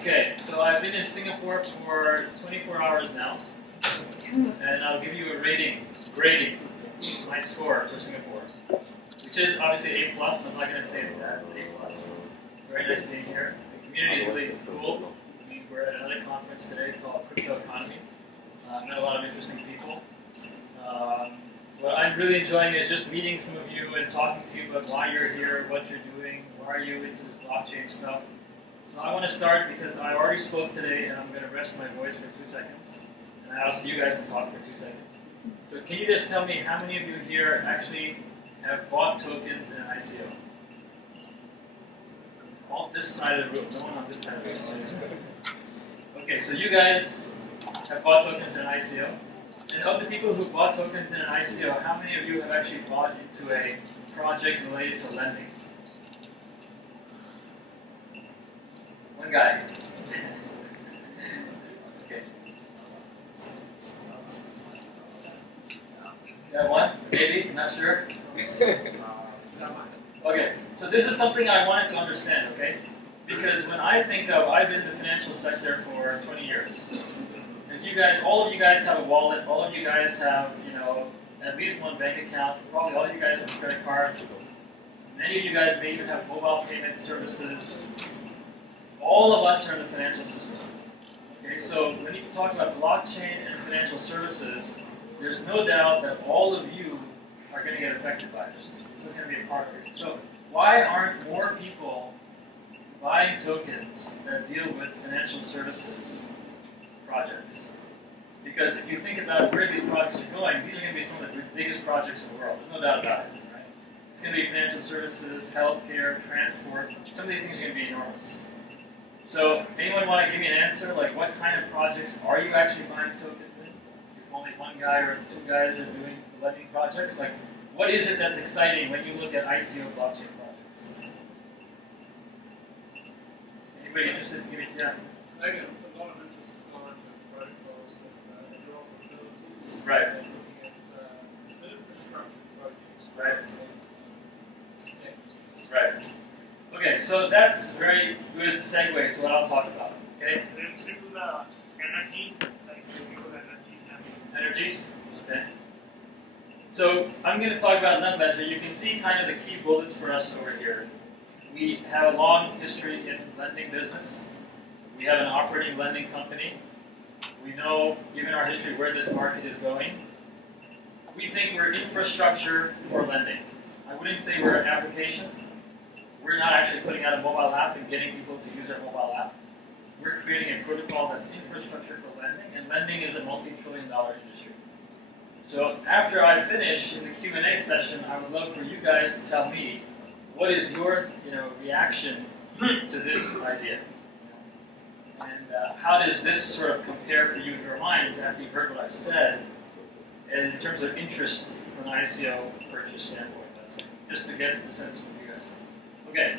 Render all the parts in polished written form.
Okay, so I've been in Singapore for 24 hours now, and I'll give you a grading, my score for Singapore, which is obviously A+. I'm not going to say that, it's A+. Very nice being here. The community is really cool. We're at another conference today called Cryptocurrencies. Met a lot of interesting people. What I'm really enjoying is just meeting some of you and talking to you about why you're here, what you're doing, why are you into this blockchain stuff. So I want to start because I already spoke today and I'm going to rest my voice for 2 seconds. And I ask you guys to talk for 2 seconds. So can you just tell me how many of you here actually have bought tokens in an ICO? All this side of the room, no one on this side of the room. Okay, so you guys have bought tokens in an ICO. And of the people who bought tokens in an ICO, how many of you have actually bought into a project related to lending? One guy. Okay. Got one? Maybe? Not sure? Okay, so this is something I wanted to understand, okay? Because when I think of, I've been in the financial sector for 20 years. As you guys, all of you guys have a wallet, all of you guys have, at least one bank account, probably all of you guys have a credit card. Many of you guys may even have mobile payment services. All of us are in the financial system. Okay, so when you talk about blockchain and financial services, there's no doubt that all of you are going to get affected by this. This is going to be a part of it. So why aren't more people buying tokens that deal with financial services projects? Because if you think about where these projects are going, these are going to be some of the biggest projects in the world. There's no doubt about it. Right? It's going to be financial services, healthcare, transport. Some of these things are going to be enormous. So anyone want to give me an answer? Like, what kind of projects are you actually buying tokens in? If only one guy or 2 guys are doing lending projects, like, what is it that's exciting when you look at ICO blockchain projects? Anybody interested in giving? Yeah. I get a lot of interest in going into protocols and interoperability. Right. And looking at the infrastructure projects. Right. Right. Okay, so that's a very good segue to what I'll talk about. Okay. Energies. Okay. So I'm going to talk about LendLedger. You can see kind of the key bullets for us over here. We have a long history in lending business. We have an operating lending company. We know, given our history, where this market is going. We think we're infrastructure for lending. I wouldn't say we're an application. We're not actually putting out a mobile app and getting people to use our mobile app. We're creating a protocol that's infrastructure for lending, and lending is a multi-trillion-dollar industry. So after I finish in the Q&A session, I would love for you guys to tell me what is your reaction to this idea. And how does this sort of compare for you in your minds after you've heard what I've said, and in terms of interest from an ICO purchase standpoint? That's it. Just to get the sense from you guys. Okay,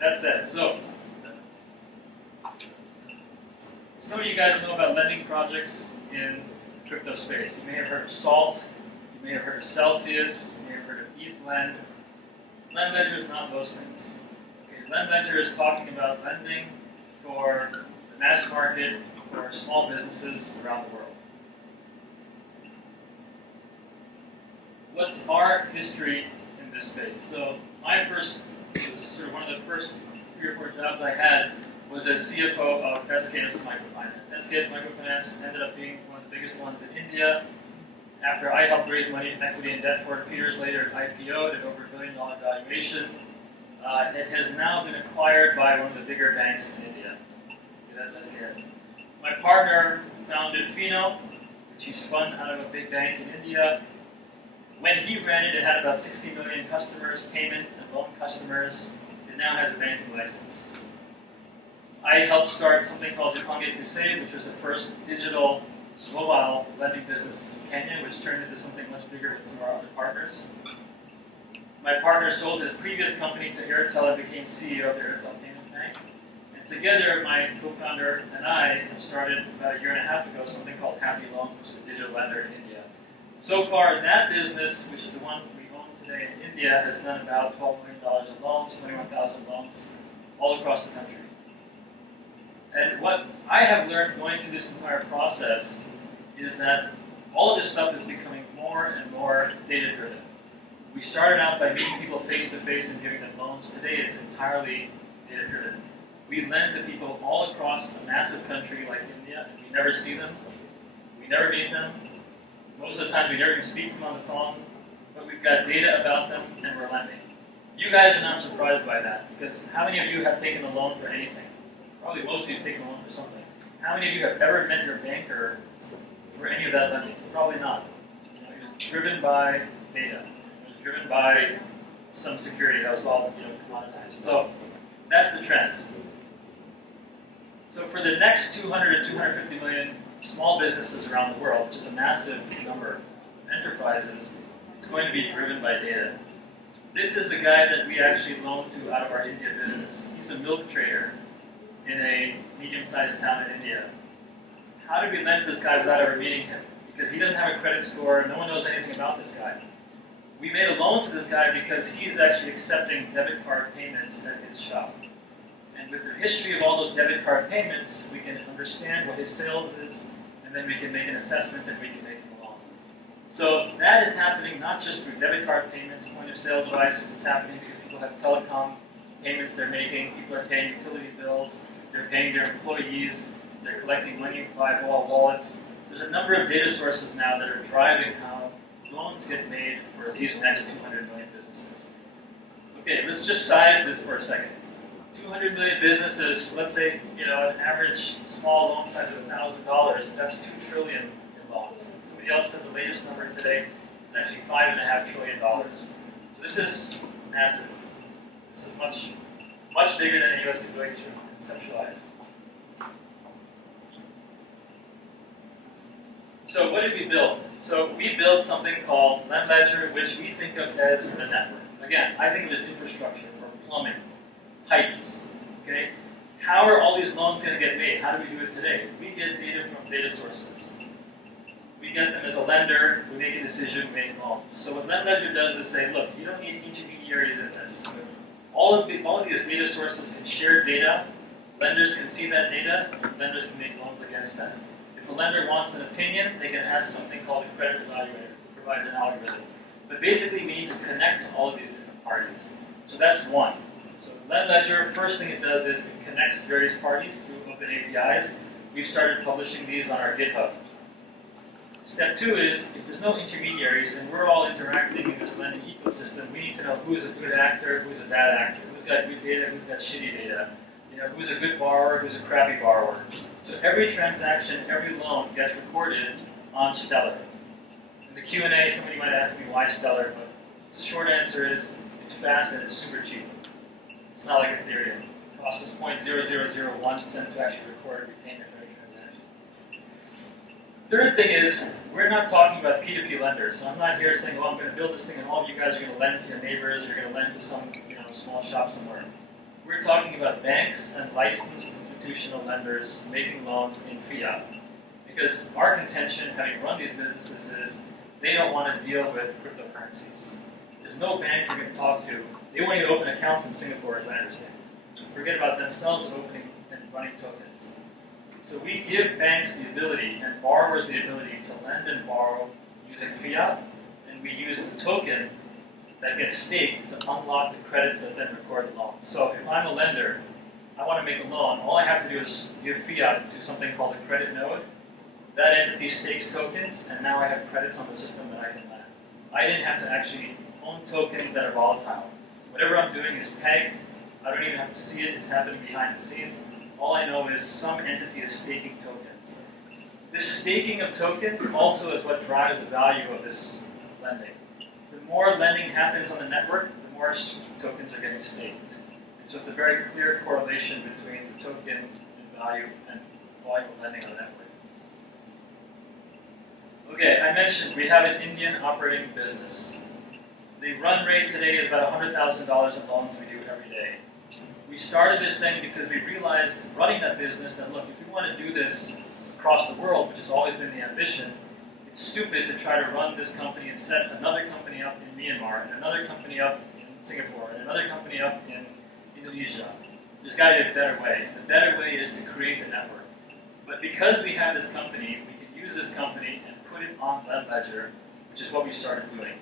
that's that. So, some of you guys know about lending projects in crypto space. You may have heard of Salt, you may have heard of Celsius, you may have heard of ETHLend. LendLedger is not those things. Okay, LendLedger is talking about lending for the mass market, for small businesses around the world. What's our history in this space? So my first was sort of one of the first 3 or 4 jobs I had was as CFO of SKS Microfinance. SKS Microfinance ended up being one of the biggest ones in India. After I helped raise money in equity and debt for it, a few years later it IPO'd at over $1 billion valuation. It has now been acquired by one of the bigger banks in India. That's SKS. My partner founded Fino, which he spun out of a big bank in India. When he ran it, it had about 60 million customers, payment and loan customers. It now has a banking license. I helped start something called Diffusion, which was the first digital mobile lending business in Kenya, which turned into something much bigger with some of our other partners. My partner sold his previous company to Airtel and became CEO of the Airtel Payments Bank. And together, my co-founder and I have started about 1.5 years ago something called Happy Loans, which is a digital lender in India. So far, that business, which is the one we own today in India, has done about $12 million in loans, 21,000 loans, all across the country. And what I have learned going through this entire process is that all of this stuff is becoming more and more data-driven. We started out by meeting people face-to-face and giving them loans. Today it's entirely data-driven. We lend to people all across a massive country like India, and we never see them. We never meet them. Most of the times we never even speak to them on the phone, but we've got data about them and we're lending. You guys are not surprised by that, because how many of you have taken a loan for anything? Probably most of you have taken a loan for something. How many of you have ever met your banker for any of that lending? Probably not. It was driven by data. It was driven by some security that was all commoditized. So that's the trend. So for the next 200 to 250 million small businesses around the world, which is a massive number of enterprises, it's going to be driven by data. This is a guy that we actually loaned to out of our India business. He's a milk trader in a medium-sized town in India. How did we lend to this guy without ever meeting him? Because he doesn't have a credit score, no one knows anything about this guy. We made a loan to this guy because he's actually accepting debit card payments at his shop. And with the history of all those debit card payments, we can understand what his sales is, and then we can make an assessment and we can make him a loan. So that is happening not just through debit card payments, point-of-sale devices. It's happening because people have telecom payments they're making, people are paying utility bills, they're paying their employees, they're collecting money via wallets. There's a number of data sources now that are driving how loans get made for these next 200 million businesses. Okay, let's just size this for a second. 200 million businesses, let's say, an average small loan size of $1,000, that's $2 trillion in loans. Somebody else said the latest number today is actually $5.5 trillion. So this is massive. This is much, much bigger than any of us are going to conceptualize. So what did we build? So we built something called LendLedger, which we think of as the network. Again, I think of it as infrastructure or plumbing. Pipes, okay? How are all these loans going to get made? How do we do it today? We get data from data sources. We get them as a lender, we make a decision, we make loans. So what LendLedger does is say, look, you don't need intermediaries in this. All of these data sources can share data, lenders can see that data, and lenders can make loans against that. If a lender wants an opinion, they can ask something called a credit evaluator, who provides an algorithm. But basically, we need to connect to all of these different parties. So that's one. So LendLedger, first thing it does is it connects various parties through open APIs. We've started publishing these on our GitHub. Step two is, if there's no intermediaries and we're all interacting in this lending ecosystem, we need to know who's a good actor, who's a bad actor, who's got good data, who's got shitty data, who's a good borrower, who's a crappy borrower. So every transaction, every loan gets recorded on Stellar. In the Q&A, somebody might ask me why Stellar, but the short answer is it's fast and it's super cheap. It's not like Ethereum. It costs us 0.0001 cent to actually record every payment for every transaction. Third thing is, we're not talking about P2P lenders. So I'm not here saying, well, I'm going to build this thing and all of you guys are going to lend to your neighbors or you're going to lend to some small shop somewhere. We're talking about banks and licensed institutional lenders making loans in fiat. Because our contention, having run these businesses, is they don't want to deal with cryptocurrencies. There's no bank you're going to talk to. They won't even open accounts in Singapore, as I understand. Forget about themselves opening and running tokens. So we give banks the ability and borrowers the ability to lend and borrow using fiat, and we use the token that gets staked to unlock the credits that then record the loan. So if I'm a lender, I want to make a loan, all I have to do is give fiat to something called a credit node. That entity stakes tokens, and now I have credits on the system that I can lend. I didn't have to actually own tokens that are volatile. Whatever I'm doing is pegged. I don't even have to see it. It's happening behind the scenes. All I know is some entity is staking tokens. This staking of tokens also is what drives the value of this lending. The more lending happens on the network, the more tokens are getting staked. And so it's a very clear correlation between the token and value and volume of lending on the network. Okay, I mentioned we have an Indian operating business. The run rate today is about $100,000 in loans we do every day. We started this thing because we realized, running that business, that look, if we want to do this across the world, which has always been the ambition, it's stupid to try to run this company and set another company up in Myanmar, and another company up in Singapore, and another company up in Indonesia. There's got to be a better way. And the better way is to create the network. But because we have this company, we can use this company and put it on Ledger, which is what we started doing.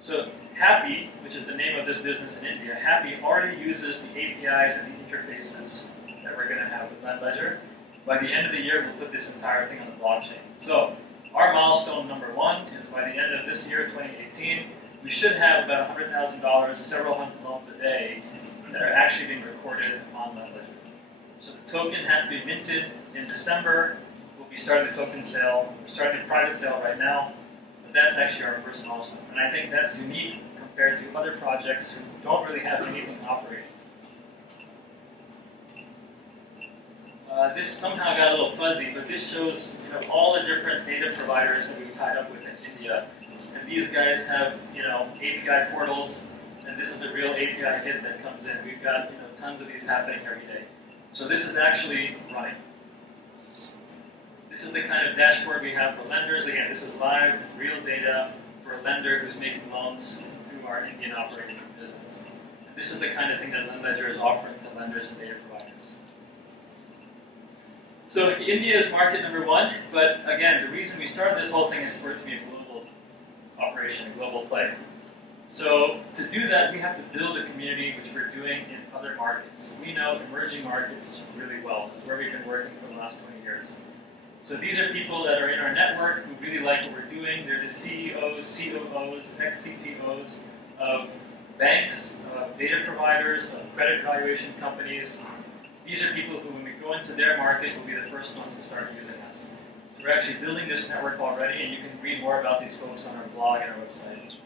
So Happy, which is the name of this business in India, Happy already uses the APIs and the interfaces that we're going to have with Ledger. By the end of the year, we'll put this entire thing on the blockchain. So our milestone number 1 is by the end of this year, 2018, we should have about $100,000, several hundred loans a day that are actually being recorded on Ledger. So the token has to be minted in December. We'll be starting the token sale. We're starting a private sale right now, but that's actually our first milestone. And I think that's unique compared to other projects who don't really have anything operating. This somehow got a little fuzzy, but this shows all the different data providers that we've tied up with in India. And these guys have API portals, and this is a real API hit that comes in. We've got tons of these happening every day. So this is actually running. This is the kind of dashboard we have for lenders. Again, this is live, real data for a lender who's making loans through our Indian operating business. And this is the kind of thing that Ledger is offering to lenders and data providers. So India is market number 1, but again, the reason we started this whole thing is for it to be a global operation, a global play. So to do that, we have to build a community, which we're doing in other markets. We know emerging markets really well. It's where we've been working for the last 20 years. So these are people that are in our network who really like what we're doing. They're the CEOs, COOs, ex-CTOs of banks, of data providers, of credit valuation companies. These are people who, when we go into their market, will be the first ones to start using us. So we're actually building this network already, and you can read more about these folks on our blog and our website.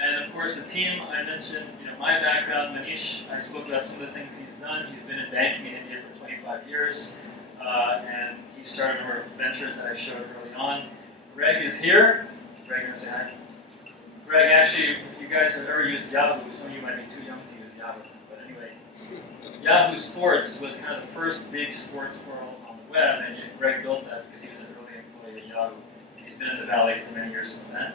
And of course, the team, I mentioned, my background, Manish, I spoke about some of the things he's done. He's been in banking in India for 25 years, and he started a number of ventures that I showed early on. Greg is here. Greg, you want to say hi? Greg, actually, if you guys have ever used Yahoo, some of you might be too young to use Yahoo. But anyway, Yahoo Sports was kind of the first big sports portal on the web, and Greg built that because he was an early employee at Yahoo. He's been in the Valley for many years since then.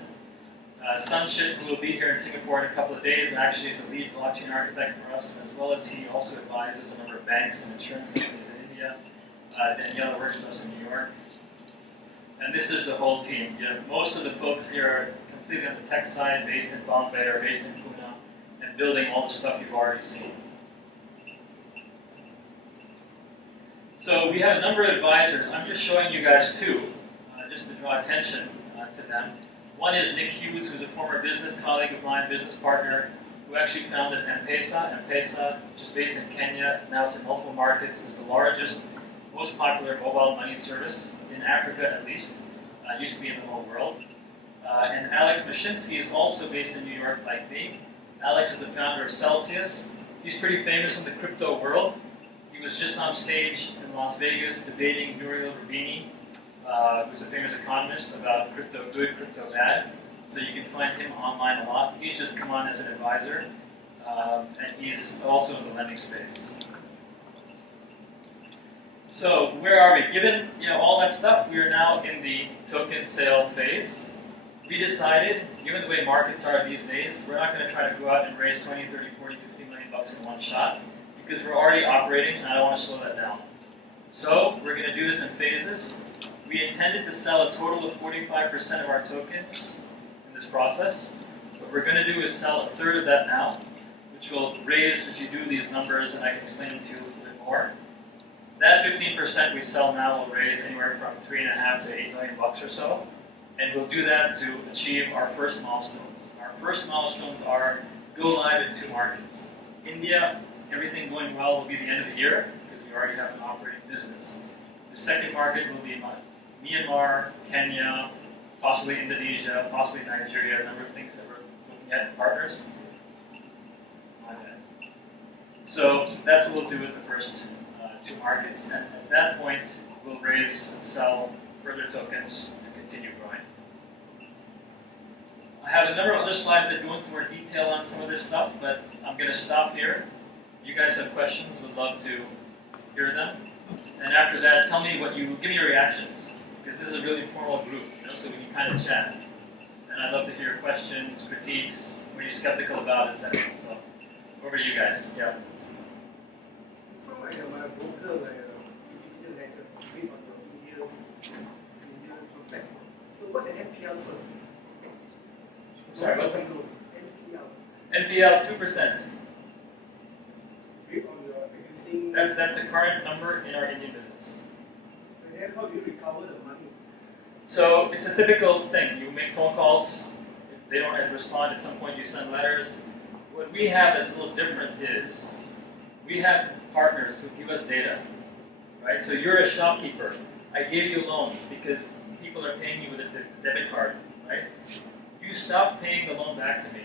Sunshit, who will be here in Singapore in a couple of days, actually is a lead blockchain architect for us, as well as he also advises a number of banks and insurance companies in India. Daniela works with us in New York. And this is the whole team. Most of the folks here are completely on the tech side, based in Bombay or based in Pune, and building all the stuff you've already seen. So we have a number of advisors. I'm just showing you guys 2, just to draw attention to them. One is Nick Hughes, who's a former business colleague of mine, business partner, who actually founded M-Pesa. M-Pesa, which is based in Kenya, now it's in multiple markets, is the largest, most popular mobile money service in Africa at least. Used to be in the whole world. And Alex Mashinsky is also based in New York like me. Alex is the founder of Celsius. He's pretty famous in the crypto world. He was just on stage in Las Vegas debating Nouriel Roubini, who's a famous economist, about crypto good, crypto bad. So you can find him online a lot. He's just come on as an advisor, and he's also in the lending space. So where are we? Given all that stuff, we are now in the token sale phase. We decided, given the way markets are these days, we're not going to try to go out and raise 20, 30, 40, 50 million bucks in one shot, because we're already operating, and I don't want to slow that down. So we're going to do this in phases. We intended to sell a total of 45% of our tokens in this process. What we're going to do is sell a third of that now, which will raise, if you do these numbers, and I can explain it to you a little bit more. That 15% we sell now will raise anywhere from 3.5 to 8 million bucks or so, and we'll do that to achieve our first milestones. Our first milestones are go live in 2 markets. India, everything going well, will be the end of the year because we already have an operating business. The second market will be Myanmar, Kenya, possibly Indonesia, possibly Nigeria, a number of things that we're looking at, partners. So that's what we'll do with the first 2 markets, and at that point, we'll raise and sell further tokens to continue growing. I have a number of other slides that go into more detail on some of this stuff, but I'm going to stop here. If you guys have questions, would love to hear them. And after that, give me your reactions, because this is a really informal group, so we can kind of chat. And I'd love to hear questions, critiques, what you're skeptical about, etc. So Over to you guys. Yeah. From my broker, my Indian banker, based on your Indian contact. So what's the NPL first? Sorry, what's the NPL? NPL 2%? Based on your existing. That's the current number in our Indian business. And then how do you recover the money? So it's a typical thing. You make phone calls. If they don't respond, at some point you send letters. What we have that's a little different is we have partners who give us data, right? So you're a shopkeeper. I gave you a loan because people are paying you with a debit card, right? You stop paying the loan back to me.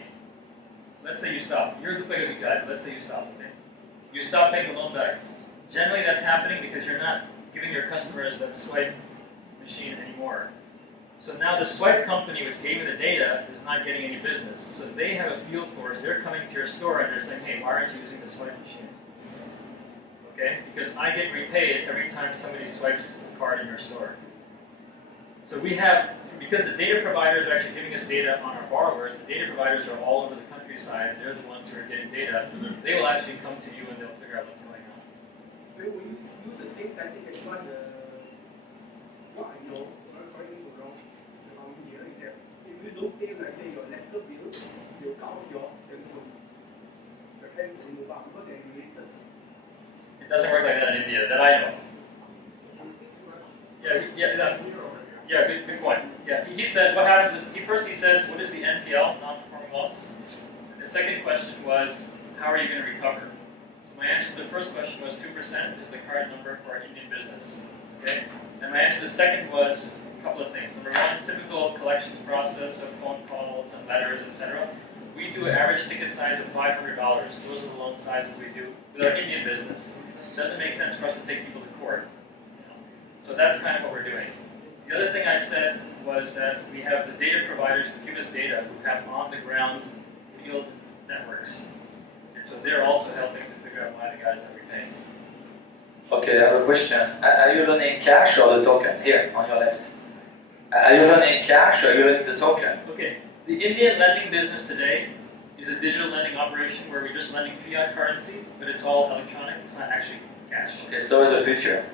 Let's say you stop. You're the big guy. Let's say you stop. Okay? You stop paying the loan back. Generally, that's happening because you're not giving your customers that swipe machine anymore. So now the swipe company, which gave you the data, is not getting any business. So they have a field force. They're coming to your store and they're saying, hey, why aren't you using the swipe machine? Okay? Because I get repaid every time somebody swipes a card in your store. So we have, because the data providers are actually giving us data on our borrowers, the data providers are all over the countryside. They're the ones who are getting data. They will actually come to you and they'll figure out what's going on. When you use the same tactic as what I know, correct me if I'm wrong, the idea is that if you don't pay, like say, your electrical bill, you'll cut off your telephone, your handphone mobile, because they're related. It doesn't work like that in India, that I know. Good point. Yeah, he said, what happens, he says, what is the NPL, non-performing loans? And the second question was, how are you going to recover? So my answer to the first question was 2% is the current number for our Indian business. Okay? And my answer to the second was a couple of things. Number one, typical collections process of phone calls and letters, etc. We do an average ticket size of $500. Those are the loan sizes we do with our Indian business. It doesn't make sense for us to take people to court. So that's kind of what we're doing. The other thing I said was that we have the data providers who give us data who have on-the-ground field networks. And so they're also helping to figure out why the guys are repaying. Okay, I have a question. Are you loaning cash or the token? Here, on your left. Are you loaning cash or are you loaning the token? Okay, the Indian lending business today is a digital lending operation where we're just lending fiat currency, but it's all electronic, it's not actually cash. Okay, so is the future.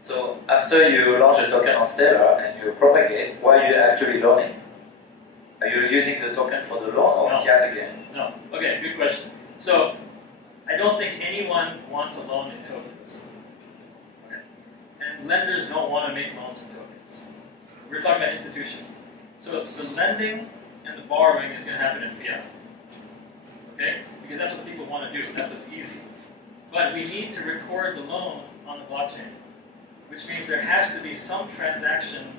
So after you launch a token on Stellar and you propagate, what are you actually loaning? Are you using the token for the loan or fiat again? No. Okay, good question. So I don't think anyone wants a loan in tokens. Okay. And lenders don't want to make loans in tokens. We're talking about institutions. So the lending and the borrowing is going to happen in fiat. Okay? Because that's what people want to do, that's what's easy. But we need to record the loan on the blockchain, which means there has to be some transaction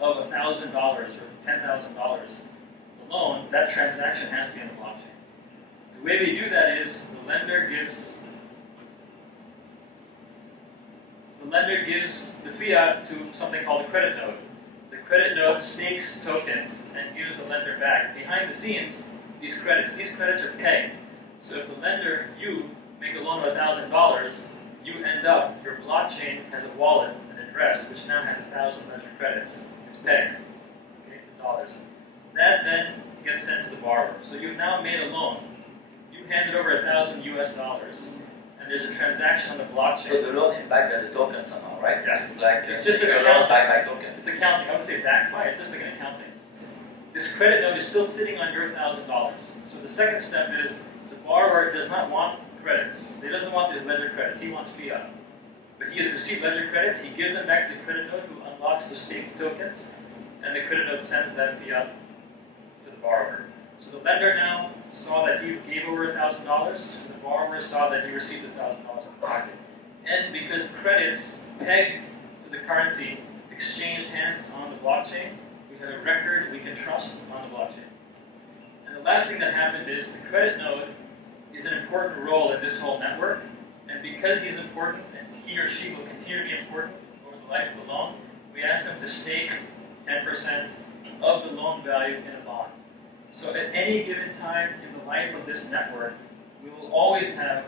of $1,000 or $10,000. The loan, that transaction has to be on the blockchain. The way we do that is the lender gives the fiat to something called a credit note. The credit note stakes tokens and gives the lender back. Behind the scenes, these credits are pegged. So if the lender, you, make a loan of $1,000, you end up, your blockchain has a wallet, an address, which now has 1,000 ledger credits. It's pegged, okay, the dollars. That then gets sent to the borrower. So you've now made a loan. You handed over $1,000 US, and there's a transaction on the blockchain. So the loan is backed by the token somehow, right? Yeah. It's like It's just like a loan accounting. backed by token. It's accounting. I would say backed by. It's just like an accounting. This credit note is still sitting on your $1,000. So the second step is the borrower does not want credits. He doesn't want these ledger credits. He wants fiat. But he has received ledger credits. He gives them back to the credit note, who unlocks the staked tokens, and the credit note sends that fiat to the borrower. So the lender now saw that he gave over $1,000. The borrower saw that he received $1,000 in the pocket. And because credits pegged to the currency exchanged hands on the blockchain, we have a record we can trust on the blockchain. And the last thing that happened is the credit node is an important role in this whole network. And because he's important, and he or she will continue to be important over the life of the loan, we ask them to stake 10% of the loan value in a bond. So at any given time in the life of this network, we will always have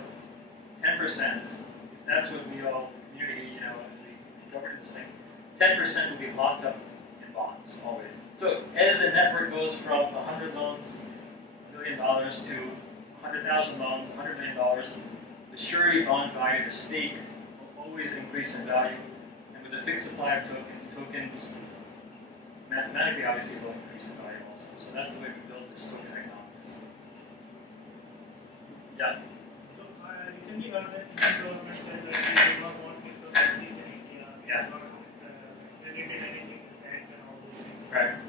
10%. That's what we all, community, we govern this thing. 10% will be locked up in bonds, always. So as the network goes from 100 loans, $1 million to 100,000 loans, $100 million, the surety bond value, the stake, will always increase in value. And with a fixed supply of tokens mathematically obviously will increase in value also. So that's the way we build this token economics. Yeah. So I recently heard that the government said that they do not want cryptocurrencies in India. Yeah. They did anything with tax and all those things. Right.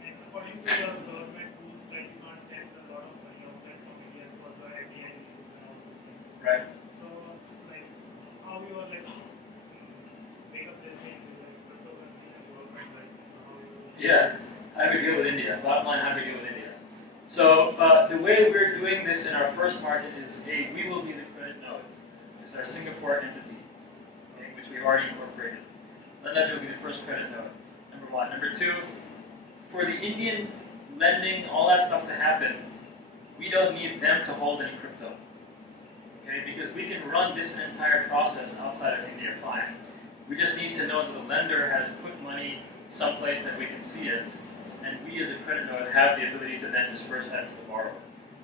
And according to the government rules, that you can't send a lot of money outside from India because of FDI issues and all those things. Right. So, like, how you are like make up this thing with like, cryptocurrency and government, like how you? Yeah. How do we deal with India? Bottom line, how do we deal with India? So the way we're doing this in our first market is, we will be the credit node. It's our Singapore entity, okay, which we've already incorporated. Ledger will be the first credit node, number one. Number two, for the Indian lending, all that stuff to happen, we don't need them to hold any crypto, okay? Because we can run this entire process outside of India fine. We just need to know that the lender has put money someplace that we can see it, and we as a credit node have the ability to then disperse that to the borrower.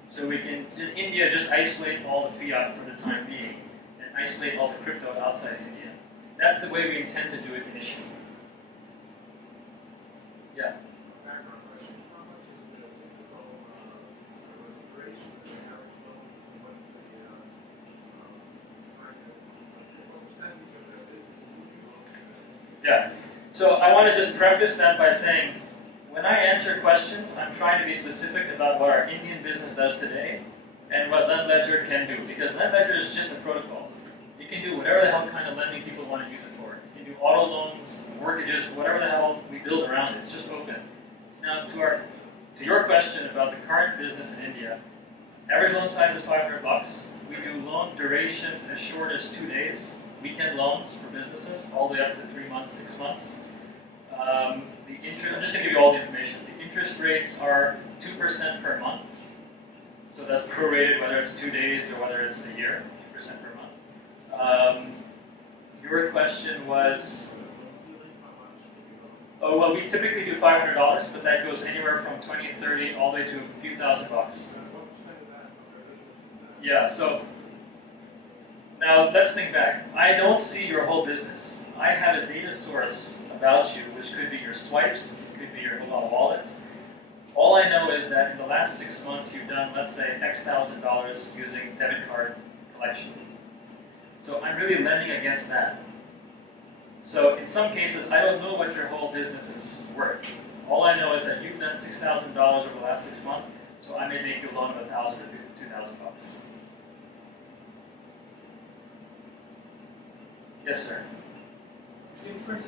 So we can, in India, just isolate all the fiat for the time being, and isolate all the crypto outside India. That's the way we intend to do it initially. Yeah. Background question. How much is the typical sort of duration of the average loan? What's the kind of what percentage of their business do you loan? Yeah. So I want to just preface that by saying, when I answer questions, I'm trying to be specific about what our Indian business does today and what Ledger can do. Because Ledger is just a protocol. You can do whatever the hell kind of lending people want to use it for. You can do auto loans, mortgages, whatever the hell we build around it. It's just open. Now, to your question about the current business in India, average loan size is $500. We do loan durations as short as 2 days. Weekend loans for businesses, all the way up to 3 months, 6 months. I'm just going to give you all the information. The interest rates are 2% per month. So that's prorated, whether it's 2 days or whether it's a year, 2% per month. Your question was, oh, well, we typically do $500, but that goes anywhere from 20, 30, all the way to a few $1,000. What percent of that of their business is that? Yeah, so now let's think back. I don't see your whole business. I have a data source about you, which could be your swipes, it could be your mobile wallets. All I know is that in the last 6 months, you've done, let's say, X thousand dollars using debit card collection. So I'm really lending against that. So in some cases, I don't know what your whole business is worth. All I know is that you've done $6,000 over the last 6 months, so I may make you a loan of $1,000 to $2,000. Yes, sir. Different,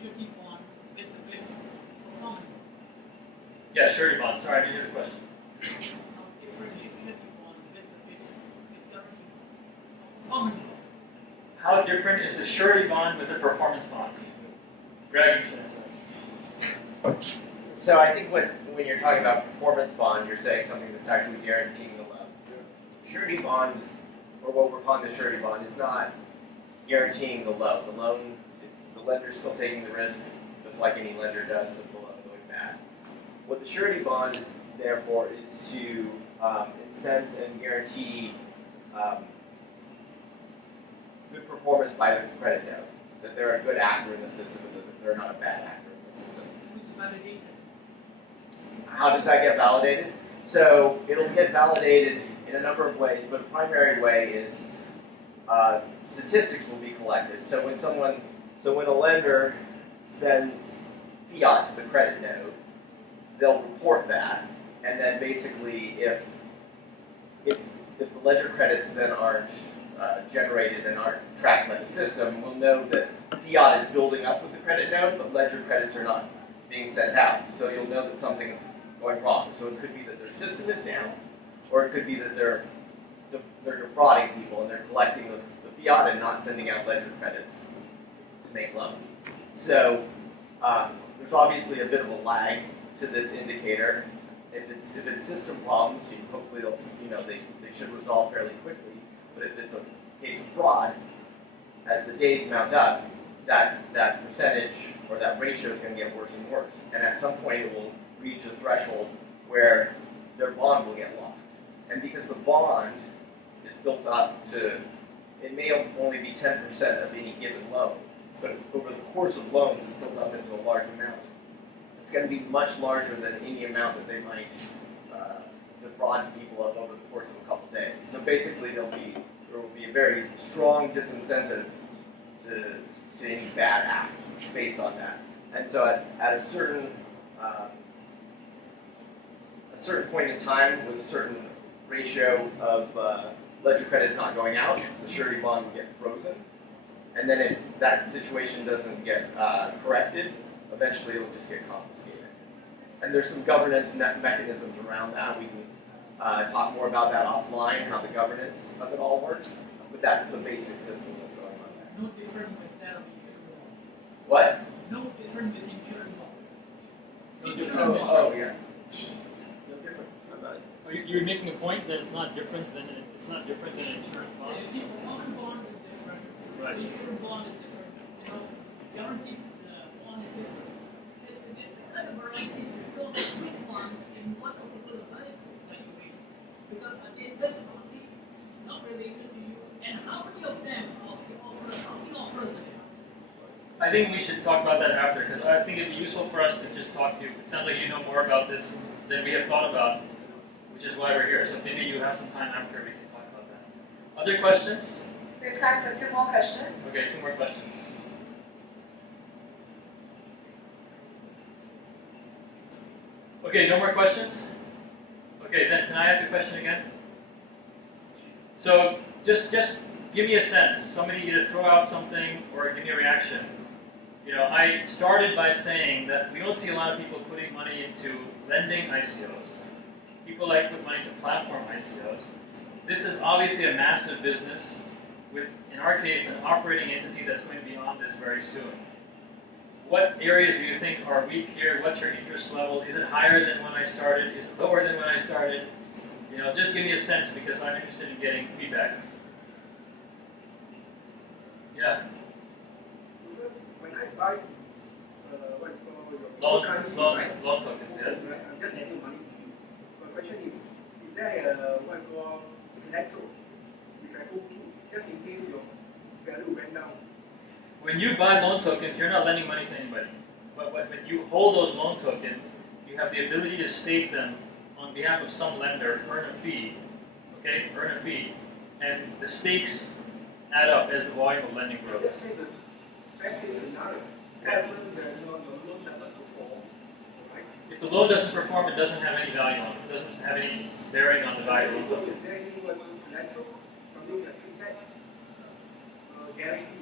surety bond with performance. Yeah, surety bond. Sorry, I didn't hear the question. Differently, surety bond with guarantee performance. How different is the surety bond with a performance bond? Greg, you should answer. So I think when you're talking about performance bond, you're saying something that's actually guaranteeing the loan. Surety bond, or what we're calling the surety bond, is not guaranteeing the loan. The lender's still taking the risk, just like any lender does of the loan going bad. What the surety bond is there for is to incent and guarantee good performance by the credit note, that they're a good actor in the system and that they're not a bad actor in the system. Who's validated? How does that get validated? So it'll get validated in a number of ways, but the primary way is statistics will be collected. So when a lender sends fiat to the credit node, they'll report that, and then basically if the ledger credits then aren't generated and aren't tracked by the system, we'll know that fiat is building up with the credit node, but ledger credits are not being sent out. So you'll know that something's going wrong. So it could be that their system is down, or it could be that they're defrauding people and they're collecting the fiat and not sending out ledger credits to make loans. So there's obviously a bit of a lag to this indicator. If it's system problems, hopefully they should resolve fairly quickly. But if it's a case of fraud, as the days mount up, that percentage or that ratio is going to get worse and worse. And at some point it will reach a threshold where their bond will get locked. And because the bond is built up to, it may only be 10% of any given loan, but over the course of loans it's built up into a large amount. It's going to be much larger than any amount that they might defraud people of over the course of a couple days. So basically there will be a very strong disincentive to any bad acts based on that. And so at a certain point in time with a certain ratio of ledger credits not going out, the surety bond will get frozen. And then if that situation doesn't get corrected, eventually it will just get confiscated. And there's some governance mechanisms around that. We can talk more about that offline, how the governance of it all works. But that's the basic system that's going on there. No different with that of insurance law. What? No different with insurance law. Oh, yeah. No different. Oh, you're making a point that it's not different than insurance law. You see, common bond is different. Right. Insurance bond is different. You know, guaranteed bond is different. The kind of variety is don't quick one in one particular very valuation because they sell only not related to you. And how many of them how many offers are there? I think we should talk about that after, because I think it'd be useful for us to just talk to you. It sounds like you know more about this than we have thought about, which is why we're here. So maybe you have some time after we can talk about that. Other questions? We have time for 2 more questions. Okay, 2 more questions. Okay, no more questions? Okay, then can I ask a question again? So just give me a sense. Somebody either throw out something or give me a reaction. You know, I started by saying that we don't see a lot of people putting money into lending ICOs. People like to put money into platform ICOs. This is obviously a massive business with, in our case, an operating entity that's going to be on this very soon. What areas do you think are weak here? What's your interest level? Is it higher than when I started? Is it lower than when I started? You know, just give me a sense because I'm interested in getting feedback. Yeah. When I buy what you call your cryptocurrency, right? Loan tokens, yeah. Right, I'm just lending money to you. My question is there what you call collateral which I hold to just in case your value went down? When you buy loan tokens, you're not lending money to anybody. But when you hold those loan tokens, you have the ability to stake them on behalf of some lender, earn a fee, okay? Earn a fee. And the stakes add up as the volume of lending grows. Let's say the best case scenario, what happens when your loan doesn't perform, right? If the loan doesn't perform, it doesn't have any value on it. It doesn't have any bearing on the value of the So loan. is there any what collateral, something that you check, guarantee?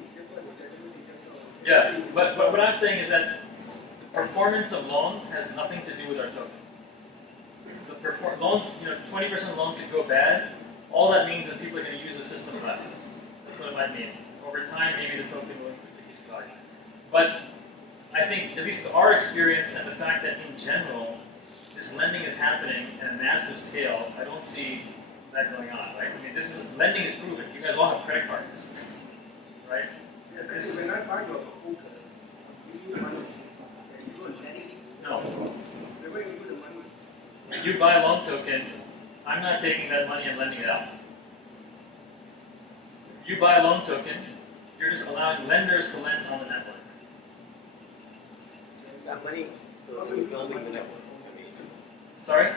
Yeah, but what I'm saying is that the performance of loans has nothing to do with our token. The loans, 20% of loans can go bad. All that means is people are going to use the system less. That's what it might mean. Over time, maybe the token will increase value. But I think, at least our experience and the fact that in general, this lending is happening at a massive scale, I don't see that going on, right? I mean, lending is proven. You guys all have credit cards, right? This is, When I buy your token, you use money, and you don't lend it. no. The way you do the money. When you buy a loan token, I'm not taking that money and lending it out. If you buy a loan token, you're just allowing lenders to lend on the network. That money goes into building the network. Sorry?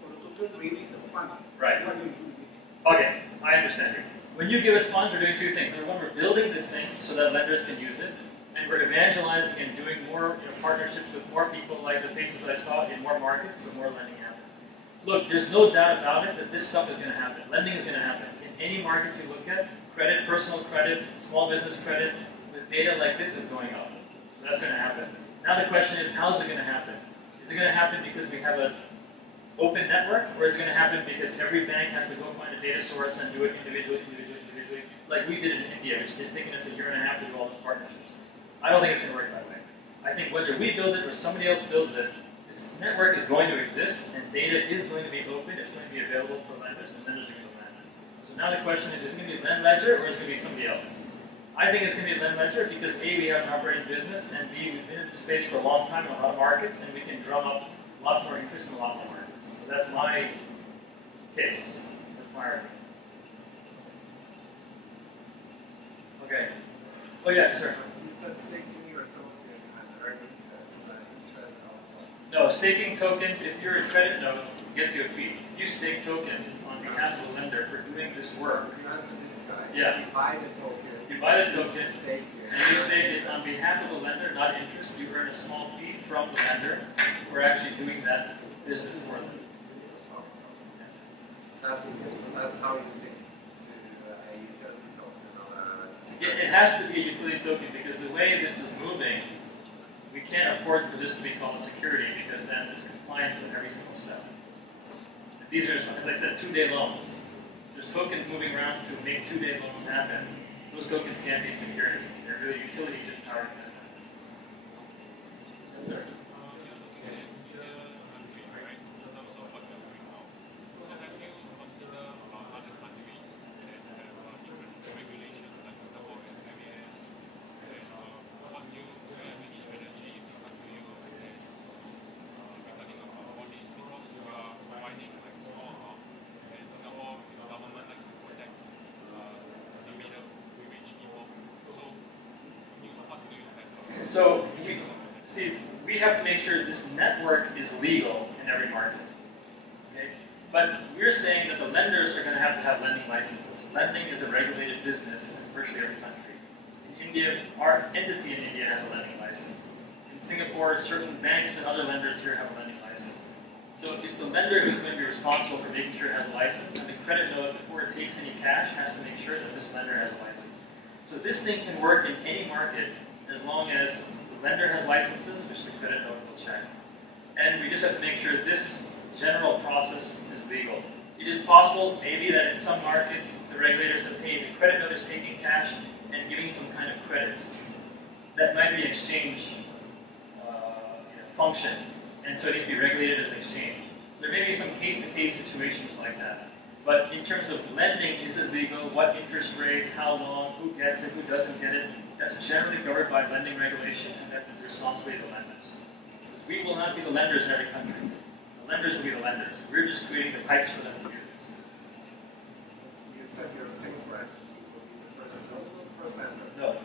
So the token release of fund. Right. What do you do with it? Okay, I understand you. When you give us funds, we're doing 2 things. Number 1, we're building this thing so that lenders can use it, and we're evangelizing and doing more partnerships with more people like the faces I saw in more markets, so more lending happens. Look, there's no doubt about it that this stuff is going to happen. Lending is going to happen. In any market you look at, credit, personal credit, small business credit, with data like this is going up. So that's going to happen. Now the question is, how is it going to happen? Is it going to happen because we have an open network, or is it going to happen because every bank has to go find a data source and do it individually, like we did in India, which is taking us a year and a half to do all those partnerships. I don't think it's going to work that way. I think whether we build it or somebody else builds it, this network is going to exist, and data is going to be open, it's going to be available for lenders, and lenders are going to lend. So now the question is it going to be Ledger, or is it going to be somebody else? I think it's going to be a lend ledger because A, we have an operating business, and B, we've been in the space for a long time in a lot of markets, and we can drum up lots more interest in a lot more markets. So that's my case. That's my argument. Okay. Oh, yes, sir. You said staking your token at the regular interest, interest alpha. No, staking tokens, if you're a credit note, gets you a fee. If you stake tokens on behalf of the lender for doing this work, You answer this guy. Yeah. You buy the token. you buy the token, Stake it. and you stake it on behalf of the lender, not interest. You earn a small fee from the lender for actually doing that business for them. That's how you stick to a utility token or It has to be a utility token because the way this is moving, we can't afford for this to be called a security because then there's compliance at every single step. These are, as I said, 2-day loans. There's tokens moving around to make 2-day loans happen. Those tokens can't be security. They're really utility powered. Yes, sir. So, we have to make sure this network is legal in every market. Okay? But we're saying that the lenders are going to have lending licenses. Lending is a regulated business in virtually every country. In India, our entity in India has a lending license. In Singapore, certain banks and other lenders here have a lending license. So it's the lender who's going to be responsible for making sure it has a license, and the credit note, before it takes any cash, has to make sure that this lender has a license. So this thing can work in any market as long as the lender has licenses, which the credit note will check. And we just have to make sure this general process is legal. It is possible, maybe, that in some markets, the regulator says, hey, the credit note is taking cash and giving some kind of credits. That might be an exchange function, and so it needs to be regulated as an exchange. There may be some case-to-case situations like that. But in terms of lending, is it legal? What interest rates? How long? Who gets it? Who doesn't get it? That's generally covered by lending regulation, and that's the responsibility of the lenders. Because we will not be the lenders in every country. The lenders will be the lenders. We're just creating the pipes for them to do this. You said your single branch will be the first node or the first lender? No.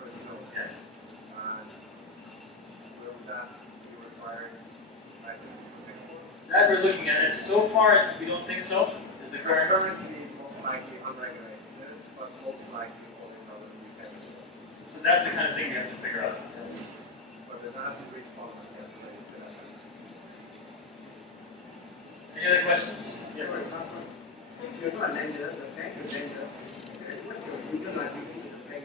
First node. Yeah. And will that be required license for single? That we're looking at. So far, we don't think so. Is the current. Currently, most likely unregulated, but most likely holding other UK. So that's the kind of thing we have to figure out. But it hasn't reached Parliament yet, so you could have. Any other questions? Yes. If you're not a lender, the bank is lender, what's your user liability to the bank?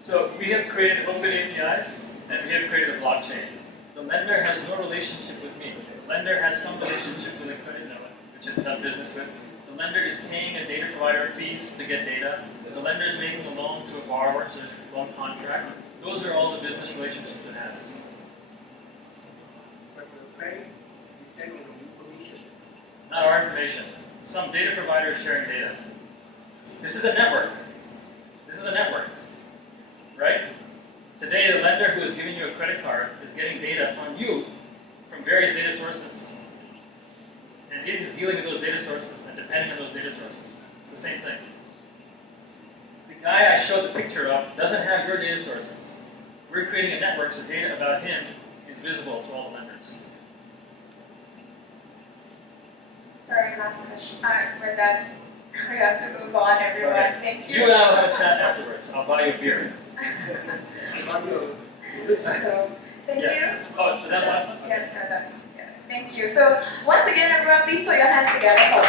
So we have created open APIs, and we have created a blockchain. The lender has no relationship with me. The lender has some relationship with a credit note, which it's done business with. The lender is paying a data provider fees to get data. The lender is making a loan to a borrower, so there's a loan contract. Those are all the business relationships it has. But the bank depends on information. Not our information. Some data provider is sharing data. This is a network. This is a network, right? Today, the lender who is giving you a credit card is getting data on you from various data sources. And it is dealing with those data sources and depending on those data sources. It's the same thing. The guy I showed the picture of doesn't have your data sources. We're creating a network so data about him is visible to all the lenders. Sorry, last question. With that, we have to move on, everyone. Okay. Thank you. You and I will have a chat afterwards. I'll buy you a beer. So, thank Yes. you. Oh, was that last one? Okay. Yes, sir. Yes. Thank you. So, once again, everyone, please put your hands together for the